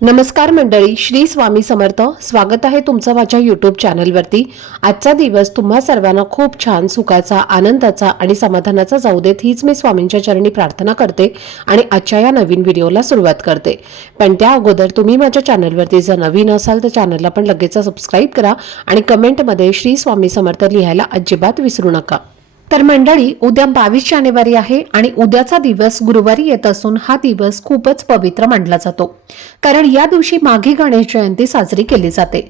नमस्कार मंडळी, श्री स्वामी समर्थ. स्वागत आहे तुमचं माझ्या यूट्यूब चॅनलवरती. आजचा दिवस तुम्हा सर्वांना खूप छान, सुखाचा, आनंदाचा आणि समाधानाचा जाऊ देत, हीच मी स्वामींच्या चरणी प्रार्थना करते आणि आजच्या या नवीन व्हिडिओला सुरुवात करते. पण त्या अगोदर तुम्ही माझ्या चॅनलवरती जर नवीन असाल तर चॅनलला पण लगेच सबस्क्राईब करा आणि कमेंटमध्ये श्री स्वामी समर्थ लिहायला अजिबात विसरू नका. तर मंडळी, उद्या 22 जानेवारी आहे आणि उद्याचा दिवस गुरुवारी येत असून हा दिवस खूपच पवित्र मानला जातो, कारण या दिवशी माघी गणेश जयंती साजरी केली जाते.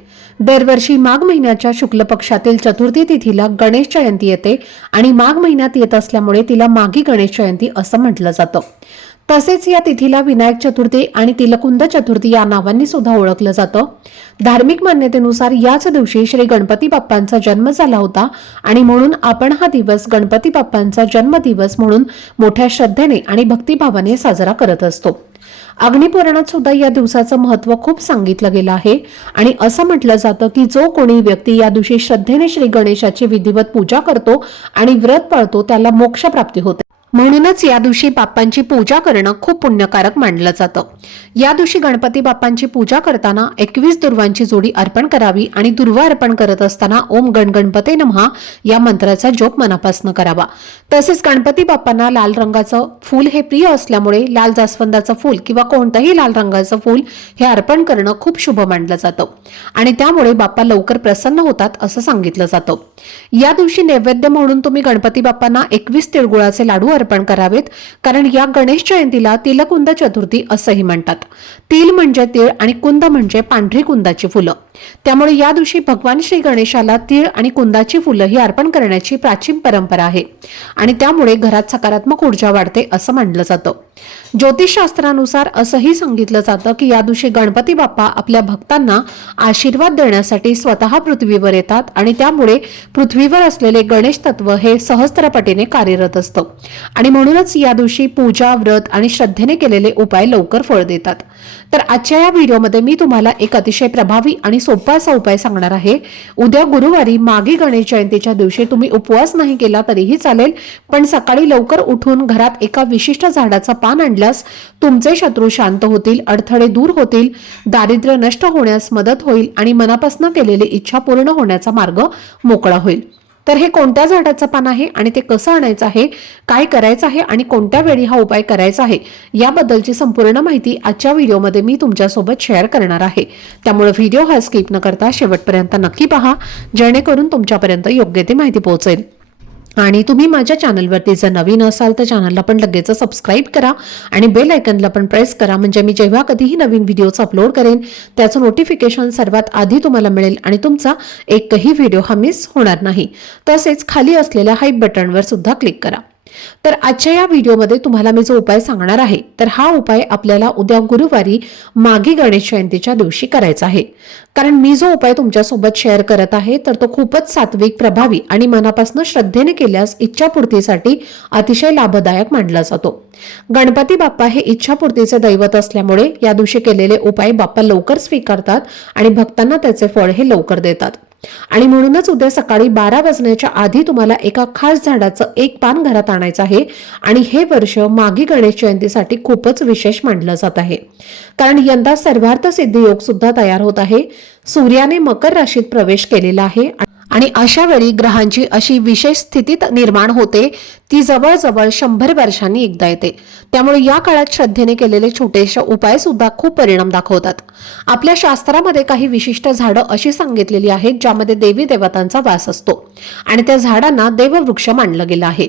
दरवर्षी माघ महिन्याच्या शुक्ल पक्षातील चतुर्थी तिथीला गणेश जयंती येते आणि माघ महिन्यात येत असल्यामुळे तिला माघी गणेश जयंती असं म्हटलं जातं. तसेच या तिथीला विनायक चतुर्थी आणि तिलकुंद चतुर्थी या नावांनी सुद्धा ओळखलं जातं. धार्मिक मान्यतेनुसार याच दिवशी श्री गणपती बाप्पांचा जन्म झाला होता आणि म्हणून आपण हा दिवस गणपती बाप्पांचा जन्मदिवस म्हणून मोठ्या श्रद्धेने आणि भक्तिभावाने साजरा करत असतो. अग्निपुराणात सुद्धा या दिवसाचं महत्त्व खूप सांगितलं गेलं आहे आणि असं म्हटलं जातं की जो कोणी व्यक्ती या दिवशी श्रद्धेने श्री गणेशाची विधिवत पूजा करतो आणि व्रत पाळतो त्याला मोक्ष प्राप्ती होते. म्हणूनच या दिवशी बाप्पांची पूजा करणं खूप पुण्यकारक मानलं जातं. या दिवशी गणपती बाप्पांची पूजा करताना 21 दुर्वांची जोडी अर्पण करावी आणि दुर्वा अर्पण करत असताना ओम गण गणपते नमः या मंत्राचा जप मनापासून करावा. तसेच गणपती बाप्पांना लाल रंगाचं फूल हे प्रिय असल्यामुळे लाल जास्वंदाचं फूल किंवा कोणतंही लाल रंगाचं फूल हे अर्पण करणं खूप शुभ मानलं जातं आणि त्यामुळे बाप्पा लवकर प्रसन्न होतात असं सांगितलं जातं. या दिवशी नैवेद्य म्हणून तुम्ही गणपती बाप्पांना 21 तिळगुळाचे लाडू अर्पण करावेत, कारण या गणेश जयंतीला तिलकुंद चतुर्थी असंही म्हणतात. तिल म्हणजे तीळ आणि कुंद म्हणजे पांढरी कुंदाची फुलं. त्यामुळे या दिवशी भगवान श्री गणेशाला तीळ आणि कुंदाची फुलं ही अर्पण करण्याची प्राचीन परंपरा आहे आणि त्यामुळे घरात सकारात्मक ऊर्जा वाढते असं मानलं जातं. ज्योतिषशास्त्रानुसार असंही सांगितलं जातं की या दिवशी गणपती बाप्पा आपल्या भक्तांना आशीर्वाद देण्यासाठी स्वतः पृथ्वीवर येतात आणि त्यामुळे पृथ्वीवर असलेले गणेश तत्व हे सहस्त्रपटीने कार्यरत असतं आणि म्हणूनच या दिवशी पूजा, व्रत आणि श्रद्धेने केलेले उपाय लवकर फळ देतात. तर आजच्या या व्हिडिओमध्ये मी तुम्हाला एक अतिशय प्रभावी आणि सोपा असा उपाय सांगणार आहे. उद्या गुरुवारी माघी गणेश जयंतीच्या दिवशी तुम्ही उपवास नाही केला तरीही चालेल, पण सकाळी लवकर उठून घरात एका विशिष्ट झाडाचं पान आणल्यास तुमचे शत्रू शांत होतील, अडथळे दूर होतील, दारिद्र्य नष्ट होण्यास मदत होईल आणि मनापासून केलेली इच्छा पूर्ण होण्याचा मार्ग मोकळा होईल. तर हे कोणत्या झाडाचं पान आहे आणि ते कसं आणायचं आहे, काय करायचं आहे आणि कोणत्या वेळी हा उपाय करायचा आहे याबद्दलची संपूर्ण माहिती आजच्या व्हिडिओमध्ये मी तुमच्यासोबत शेअर करणार आहे. त्यामुळे व्हिडिओ हा स्किप न करता शेवटपर्यंत नक्की पहा, जेणेकरून तुमच्यापर्यंत योग्य ती माहिती पोहोचेल. आणि तुम्ही माझ्या चॅनलवरती जर नवीन असाल तर चॅनलला पण लगेच सबस्क्राईब करा आणि बेल आयकनला पण प्रेस करा, म्हणजे मी जेव्हा कधीही नवीन व्हिडिओज अपलोड करेन त्याचं नोटिफिकेशन सर्वात आधी तुम्हाला मिळेल आणि तुमचा एकही व्हिडिओ हा मिस होणार नाही. तसेच खाली असलेल्या हाईप बटनवर सुद्धा क्लिक करा. तर आजच्या या व्हिडिओमध्ये तुम्हाला मी जो उपाय सांगणार आहे तर हा उपाय आपल्याला उद्या गुरुवारी माघी गणेश जयंतीच्या दिवशी करायचा आहे. कारण मी जो उपाय तुमच्यासोबत शेअर करत आहे तर तो खूपच सात्विक, प्रभावी आणि मनापासून श्रद्धेने केल्यास इच्छापूर्तीसाठी अतिशय लाभदायक मानला जातो. गणपती बाप्पा हे इच्छापूर्तीचे दैवत असल्यामुळे या दिवशी केलेले उपाय बाप्पा लवकर स्वीकारतात आणि भक्तांना त्याचे फळ हे लवकर देतात. आणि म्हणूनच उद्या सकाळी 12 वाजण्याच्या आधी तुम्हाला एका खास झाडाचं एक पान घरात आणायचं आहे आणि हे वर्ष माघी गणेश जयंतीसाठी खूपच विशेष मानलं जात आहे, कारण यंदा सर्वार्थ सिद्धी योग सुद्धा तयार होत आहे. सूर्याने मकर राशीत प्रवेश केलेला आहे आणि अशा वेळी ग्रहांची अशी विशेष स्थितीत निर्माण होते ती जवळजवळ 100 वर्षांनी एकदा येते. त्यामुळे या काळात श्रद्धेने केलेले छोटेसे उपाय सुद्धा खूप परिणाम दाखवतात. आपल्या शास्त्रामध्ये काही विशिष्ट झाडं अशी सांगितलेली आहेत ज्यामध्ये देवी देवतांचा वास असतो आणि त्या झाडांना देववृक्ष मानलं गेलं आहे.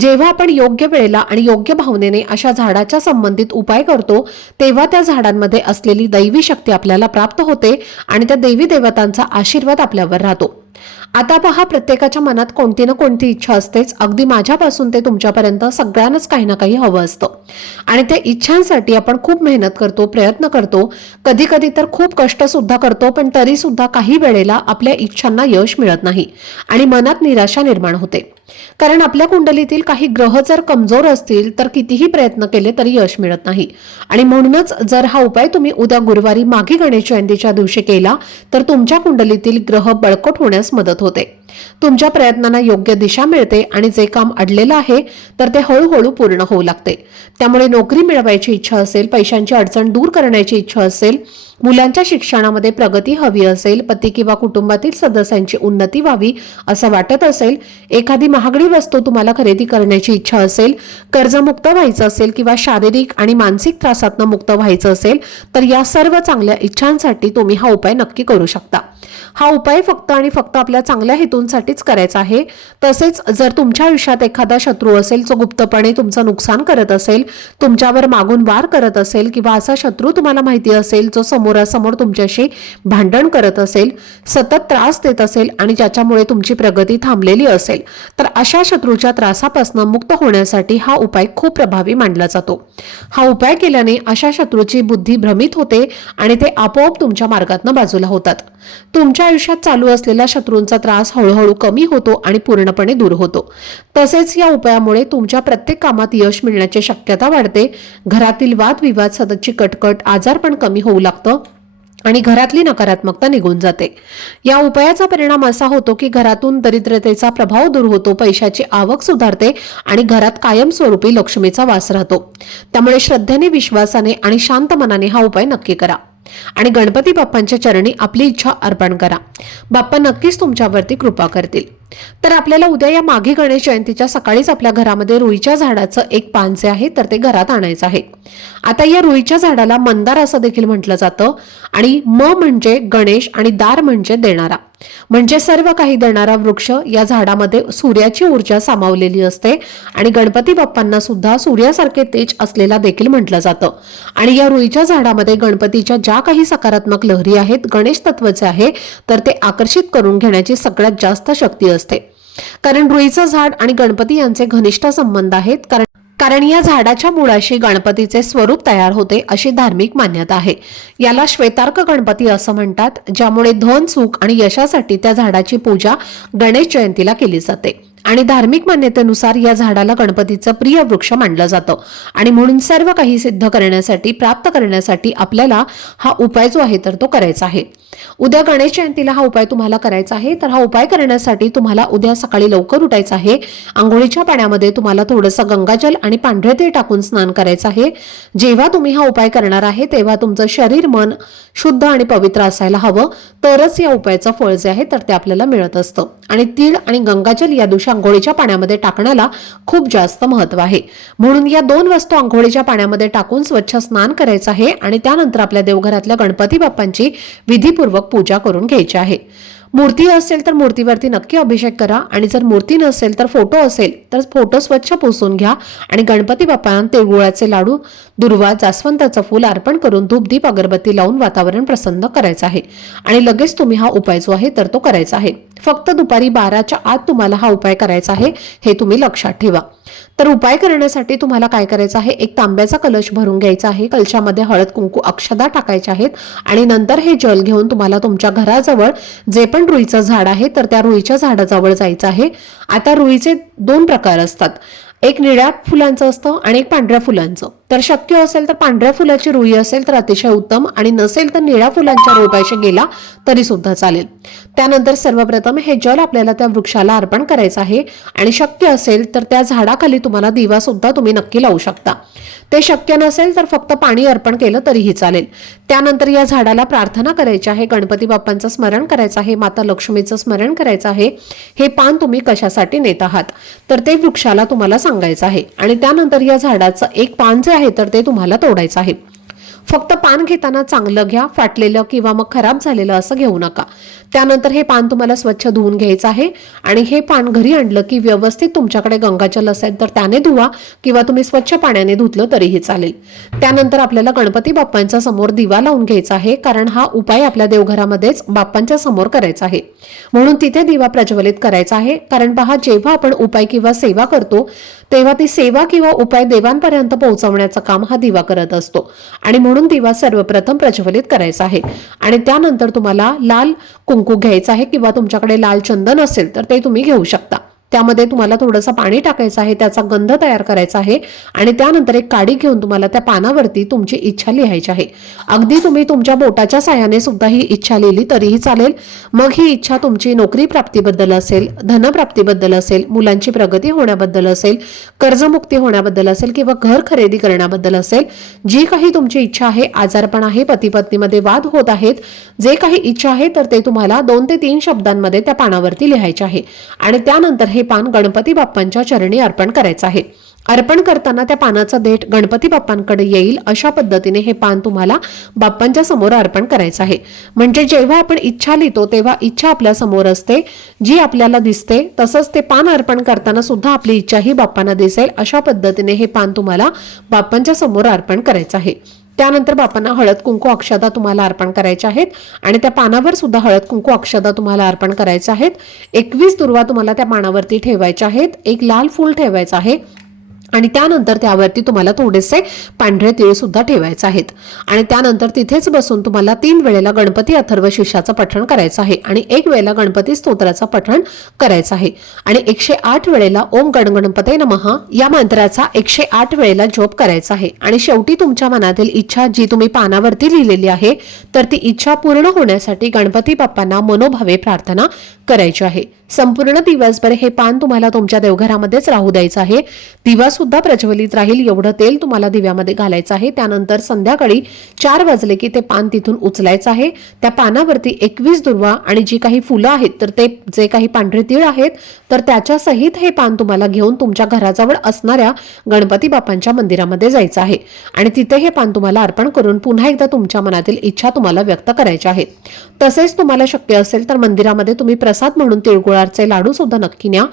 जेव्हा आपण योग्य वेळेला आणि योग्य भावनेने अशा झाडाच्या संबंधित उपाय करतो तेव्हा त्या झाडांमध्ये असलेली दैवी शक्ती आपल्याला प्राप्त होते आणि त्या देवी देवतांचा आशीर्वाद आपल्यावर राहतो. आता पहा, प्रत्येकाच्या मनात कोणती ना कोणती इच्छा असतेच. अगदी माझ्यापासून ते तुमच्यापर्यंत सगळ्यांनाच काही ना काही हवं असतं आणि त्या इच्छांसाठी आपण खूप मेहनत करतो, प्रयत्न करतो, कधी कधी तर खूप कष्ट सुद्धा करतो, पण तरी सुद्धा काही वेळेला आपल्या इच्छांना यश मिळत नाही आणि मनात निराशा निर्माण होते. कारण आपल्या कुंडलीतील काही ग्रह जर कमजोर असतील तर कितीही प्रयत्न केले तरी यश मिळत नाही आणि म्हणूनच जर हा उपाय तुम्ही उद्या गुरुवारी माघी गणेश जयंतीच्या दिवशी केला तर तुमच्या कुंडलीतील ग्रह बळकट होण्यास मदत होते. तुमच्या प्रयत्नांना योग्य दिशा मिळते आणि जे काम अडलेलं आहे तर ते हळूहळू पूर्ण होऊ लागते। त्यामुळे नोकरी मिळवायची इच्छा असेल, पैशांची अडचण दूर करण्याची इच्छा असेल, मुलांच्या शिक्षणामध्ये प्रगती हवी असेल, पती किंवा कुटुंबातील सदस्यांची उन्नती व्हावी असं वाटत असेल, एखादी महागडी वस्तू तुम्हाला खरेदी करण्याची इच्छा असेल, कर्जमुक्त व्हायचं असेल किंवा शारीरिक आणि मानसिक त्रासातून मुक्त व्हायचं असेल, तर या सर्व चांगल्या इच्छांसाठी तुम्ही हा उपाय नक्की करू शकता। हा उपाय फक्त आणि फक्त आपल्या चांगल्या हेतूंसाठीच करायचा आहे। तसेच जर तुमच्या आयुष्यात एखादा शत्रू असेल जो गुप्तपणे तुमचं नुकसान करत असेल, तुमच्यावर मागून वार करत असेल किंवा असा शत्रू तुम्हाला माहिती असेल जो समोरासमोर तुमच्याशी भांडण करत असेल, सतत त्रास देत असेल आणि ज्याच्यामुळे तुमची प्रगती थांबलेली असेल, तर अशा शत्रूच्या त्रासापासून मुक्त होण्यासाठी हा उपाय खूप प्रभावी मानला जातो। हा उपाय केल्याने अशा शत्रूची बुद्धी भ्रमित होते आणि ते आपोआप तुमच्या मार्गातून बाजूला होतात। तुमच्या आयुष्यात चालू असलेला शत्रूंचा त्रास हळूहळू कमी होतो आणि पूर्णपणे दूर होतो। तसेच या उपायामुळे तुमच्या प्रत्येक कामात यश मिळण्याची शक्यता वाढते। घरातील वादविवाद, सततची कटकट, आजारपण कमी होऊ लागतं आणि घरातली नकारात्मकता निघून जाते। या उपायाचा परिणाम असा होतो की घरातून दरिद्रतेचा प्रभाव दूर होतो, पैशाची आवक सुधारते आणि घरात कायमस्वरूपी लक्ष्मीचा वास राहतो। त्यामुळे श्रद्धेने, विश्वासाने आणि शांत मनाने हा उपाय नक्की करा आणि गणपती बाप्पांच्या चरणी आपली इच्छा अर्पण करा। बाप्पा नक्कीच तुमच्यावरती कृपा करतील। तर आपल्याला उद्या या माघी गणेश जयंतीच्या सकाळीच आपल्या घरामध्ये रुईच्या झाडाचं एक पान जे आहे तर ते घरात आणायचं आहे। आता या रुईच्या झाडाला मंदार असं देखील म्हटलं जातं आणि म म्हणजे गणेश आणि दार म्हणजे देणारा, म्हणजे सर्व काही देणारा वृक्ष। या झाडामध्ये सूर्याची ऊर्जा सामावलेली असते आणि गणपती बाप्पांना सुद्धा सूर्यासारखे तेज असलेला देखील म्हटलं जातं। आणि या रुईच्या झाडामध्ये गणपतीच्या ज्या काही सकारात्मक लहरी आहेत, गणेश तत्वाचे आहे, तर ते आकर्षित करून घेण्याची सगळ्यात जास्त शक्ती असते। कारण रुईचं झाड आणि गणपती यांचे घनिष्ठ संबंध आहेत, कारण या झाडाच्या मुळाशी गणपतीचे स्वरूप तयार होते अशी धार्मिक मान्यता आहे। याला श्वेतार्क गणपती असं म्हणतात, ज्यामुळे धन, सुख आणि यशासाठी त्या झाडाची पूजा गणेश जयंतीला केली जाते। आणि धार्मिक मान्यतेनुसार या झाडाला गणपतीचं प्रिय वृक्ष मानलं जातं आणि म्हणून सर्व काही सिद्ध करण्यासाठी, प्राप्त करण्यासाठी आपल्याला हा उपाय जो आहे तर तो करायचा आहे। उद्या गणेश जयंतीला हा उपाय तुम्हाला करायचा आहे। तर हा उपाय करण्यासाठी तुम्हाला उद्या सकाळी लवकर उठायचं आहे। अंघोळीच्या पाण्यामध्ये तुम्हाला थोडंसं गंगाजल आणि पांढरे तेल टाकून स्नान करायचं आहे। जेव्हा तुम्ही हा उपाय करणार आहे तेव्हा तुमचं शरीर, मन शुद्ध आणि पवित्र असायला हवं, तरच या उपायाचं फळ जे आहे तर ते आपल्याला मिळत असतं। आणि तीळ आणि गंगाजल या दिवशी अंघोळीच्या पाण्यामध्ये टाकण्याला खूप जास्त महत्त्व आहे। म्हणून या दोन वस्तू अंघोळीच्या पाण्यामध्ये टाकून स्वच्छ स्नान करायचं आहे आणि त्यानंतर आपल्या देवघरातल्या गणपती बाप्पांची विधीपूर्वक पूजा करून घ्यायची आहे। मूर्ती असेल तर मूर्तीवरती नक्की अभिषेक करा आणि जर मूर्ती नसेल तर फोटो असेल तर फोटो स्वच्छ पुसून घ्या आणि गणपती बाप्पांना तिळगुळाचे लाडू, दुर्वा, जास्वंदाचं फूल अर्पण करून धूप, दीप, अगरबत्ती लावून वातावरण प्रसन्न करायचं आहे आणि लगेच तुम्ही हा उपाय जो आहे तर तो करायचा आहे। फक्त दुपारी 12च्या आत तुम्हाला हा उपाय करायचा आहे, हे तुम्ही लक्षात ठेवा। तर उपाय करण्यासाठी तुम्हाला काय करायचं आहे, एक तांब्याचा कलश भरून घ्यायचा आहे। कलशामध्ये हळद, कुंकू, अक्षदा टाकायच्या आहेत आणि नंतर हे जल घेऊन तुम्हाला तुमच्या घराजवळ जे पण रुईचं झाड आहे तर त्या रुईच्या झाडाजवळ जायचं आहे। आता रुईचे दोन प्रकार असतात, एक निळ्या फुलांचं असतं आणि एक पांढऱ्या फुलांचं। तर शक्य असेल तर पांढऱ्या फुलाची रुई असेल तर अतिशय उत्तम आणि नसेल तर निळ्या फुलांच्या रोपाशी गेला तरी सुद्धा चालेल। त्यानंतर सर्वप्रथम हे जल आपल्याला त्या वृक्षाला अर्पण करायचं आहे आणि शक्य असेल तर त्या झाडाखाली तुम्हाला दिवा सुद्धा तुम्ही नक्की लावू शकता। ते शक्य नसेल तर फक्त पाणी अर्पण केलं तरीही चालेल। त्यानंतर या झाडाला प्रार्थना करायची आहे, गणपती बाप्पांचं स्मरण करायचं आहे, माता लक्ष्मीचं स्मरण करायचं आहे। हे पान तुम्ही कशासाठी नेत आहात तर ते वृक्षाला तुम्हाला सांगायचं आहे आणि त्यानंतर या झाडाचं एक पान जे आहे तर ते तुम्हाला तोडायचं आहे। फक्त पान घेताना चांगलं घ्या, फाटलेलं किंवा मग खराब झालेलं असं घेऊ नका। त्यानंतर हे पान तुम्हाला स्वच्छ धुवून घ्यायचं आहे आणि हे पान घरी आणलं की व्यवस्थित तुमच्याकडे गंगाजल असेल तर त्याने धुवा किंवा तुम्ही स्वच्छ पाण्याने धुतलं तरीही चालेल। त्यानंतर आपल्याला गणपती बाप्पांच्या समोर दिवा लावून घ्यायचा आहे, कारण हा उपाय आपल्या देवघरामध्येच बाप्पांच्या समोर करायचा आहे, म्हणून तिथे दिवा प्रज्वलित करायचा आहे। कारण पहा, जेव्हा आपण उपाय किंवा सेवा करतो तेव्हा ती सेवा किंवा उपाय देवांपर्यंत पोहोचवण्याचं काम हा दिवा करत असतो आणि म्हणून दिवा सर्वप्रथम प्रज्वलित करायचा आहे। आणि त्यानंतर तुम्हाला लाल कुंकू घ्यायचं आहे किंवा तुमच्याकडे लाल चंदन असेल तर ते तुम्ही घेऊ शकता। त्यामध्ये तुम्हाला थोडंसं पाणी टाकायचं आहे, त्याचा गंध तयार करायचा आहे आणि त्यानंतर एक काडी घेऊन तुम्हाला त्या पानावरती तुमची इच्छा लिहायची आहे. अगदी तुम्ही तुमच्या बोटाच्या साहाय्याने सुद्धा ही इच्छा लिहिली तरीही चालेल. मग ही इच्छा तुमची नोकरी प्राप्तीबद्दल असेल, धनप्राप्तीबद्दल असेल, मुलांची प्रगती होण्याबद्दल असेल, कर्जमुक्ती होण्याबद्दल असेल किंवा घर खरेदी करण्याबद्दल असेल, जी काही तुमची इच्छा आहे, आजारपण आहे, पती पत्नीमध्ये वाद होत आहेत, जे काही इच्छा आहे तर ते तुम्हाला 2 ते 3 शब्दांमध्ये त्या पानावरती लिहायचे आहे आणि त्यानंतर हे पान गणपती बाप्पांच्या चरणी अर्पण करायचं आहे. अर्पण करताना त्या पानाचा देठ गणपती बाप्पांकडे येईल अशा पद्धतीने हे पान तुम्हाला बाप्पांच्या समोर अर्पण करायचं आहे. म्हणजे जेव्हा आपण इच्छा लिहितो तेव्हा इच्छा आपल्या समोर असते, जी आपल्याला दिसते. तसंच ते पान अर्पण करताना सुद्धा आपली इच्छा ही बाप्पांना दिसेल अशा पद्धतीने हे पान तुम्हाला बाप्पांच्या समोर अर्पण करायचं आहे. त्यानंतर बाप्पांना हळद कुंकू अक्षता तुम्हाला अर्पण करायच्या आहेत आणि त्या पानावर सुद्धा हळद कुंकू अक्षता तुम्हाला अर्पण करायच्या आहेत. 21 दुर्वा तुम्हाला त्या पानावरती ठेवायच्या आहेत. एक लाल फूल ठेवायचं आहे आणि त्यानंतर त्यावरती तुम्हाला थोडेसे पांढरे तीळ सुद्धा ठेवायचे आहेत आणि त्यानंतर तिथेच बसून तुम्हाला 3 वेळेला गणपती अथर्व शीर्षाचं पठण करायचं आहे आणि 1 वेळेला गणपती स्तोत्राचं पठण करायचं आहे आणि 108 वेळेला ओम गणगणपते नमः या मंत्राचा 108 वेळेला जप करायचा आहे आणि शेवटी तुमच्या मनातील इच्छा जी तुम्ही पानावरती लिहिलेली आहे तर ती इच्छा पूर्ण होण्यासाठी गणपती बाप्पांना मनोभावे प्रार्थना करायची आहे. संपूर्ण दिवसभर हे पान तुम्हाला तुमच्या देवघरामध्येच राहू द्यायचं आहे. दिवा सुद्धा प्रज्वलित राहील एवढं तेल तुम्हाला दिव्यामध्ये घालायचं आहे. त्यानंतर संध्याकाळी 4 वाजले की ते पान तिथून उचलायचं आहे. त्या पानावरती 21 दुर्वा आणि जी काही फुलं आहेत तर ते जे काही पांढरे तीळ आहेत तर त्याच्या सहित हे पान तुम्हाला घेऊन तुमच्या घराजवळ असणाऱ्या गणपती बाप्पांच्या मंदिरामध्ये जायचं आहे आणि तिथे हे पान तुम्हाला अर्पण करून पुन्हा एकदा तुमच्या मनातील इच्छा तुम्हाला व्यक्त करायच्या आहेत. तसेच तुम्हाला शक्य असेल तर मंदिरामध्ये तुम्ही प्रसाद म्हणून तिळगुळाचे लाडू सुद्धा नक्की न्या.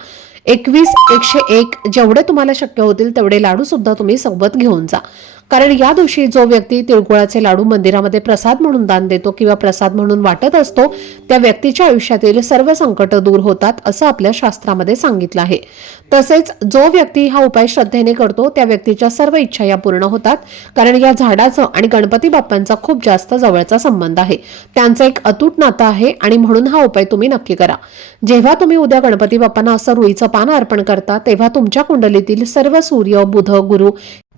21, 101 जेवढे तुम्हाला शक्य होतील तेवढे लाडू सुद्धा तुम्ही सोबत घेऊन जा. कारण या दिवशी जो व्यक्ती तिळगुळाचे लाडू मंदिरामध्ये प्रसाद म्हणून दान देतो किंवा प्रसाद म्हणून वाटत असतो त्या व्यक्तीच्या आयुष्यातील सर्व संकट दूर होतात असं आपल्या शास्त्रामध्ये सांगितलं आहे. तसेच जो व्यक्ती हा उपाय श्रद्धेने करतो त्या व्यक्तीच्या सर्व इच्छा या पूर्ण होतात. कारण या झाडाचं आणि गणपती बाप्पांचा खूप जास्त जवळचा संबंध आहे. त्यांचं एक अतूट नातं आहे आणि म्हणून हा उपाय तुम्ही नक्की करा. जेव्हा तुम्ही उद्या गणपती बाप्पांना असं रुईचं पान अर्पण करता तेव्हा तुमच्या कुंडलीतील सर्व सूर्य, बुध, गुरु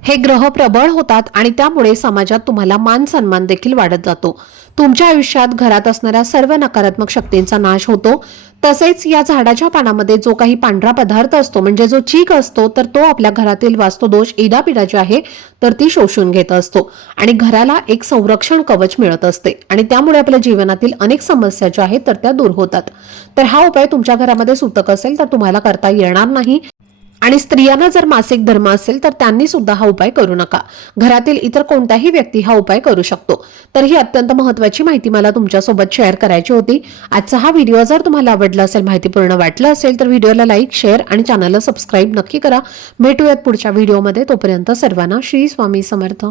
हे ग्रह प्रबळ होतात आणि त्यामुळे समाजात तुम्हाला मान सन्मान देखील वाढत जातो. तुमच्या आयुष्यात घरात असणाऱ्या सर्व नकारात्मक शक्तींचा नाश होतो. तसेच या झाडाच्या पानामध्ये जो काही पांढरा पदार्थ असतो म्हणजे जो चीक असतो तर तो आपल्या घरातील वास्तुदोष, इडापिडा जी आहे तर ती शोषून घेत असतो आणि घराला एक संरक्षण कवच मिळत असते आणि त्यामुळे आपल्या जीवनातील अनेक समस्या ज्या आहेत तर त्या दूर होतात. तर हा उपाय तुमच्या घरामध्ये सुतक असेल तर तुम्हाला करता येणार नाही आणि स्त्रियांना जर मासिक धर्म असेल तर त्यांनी सुद्धा हा उपाय करू नका. घरातील इतर कोणताही व्यक्ती हा उपाय करू शकतो. तर ही अत्यंत महत्त्वाची माहिती मला तुमच्यासोबत शेअर करायची होती. आजचा हा व्हिडिओ जर तुम्हाला आवडला असेल, माहितीपूर्ण वाटला असेल तर व्हिडिओला लाईक, शेअर आणि चॅनलला सबस्क्राईब नक्की करा. भेटूयात पुढच्या व्हिडिओमध्ये. तोपर्यंत सर्वांना श्री स्वामी समर्थ.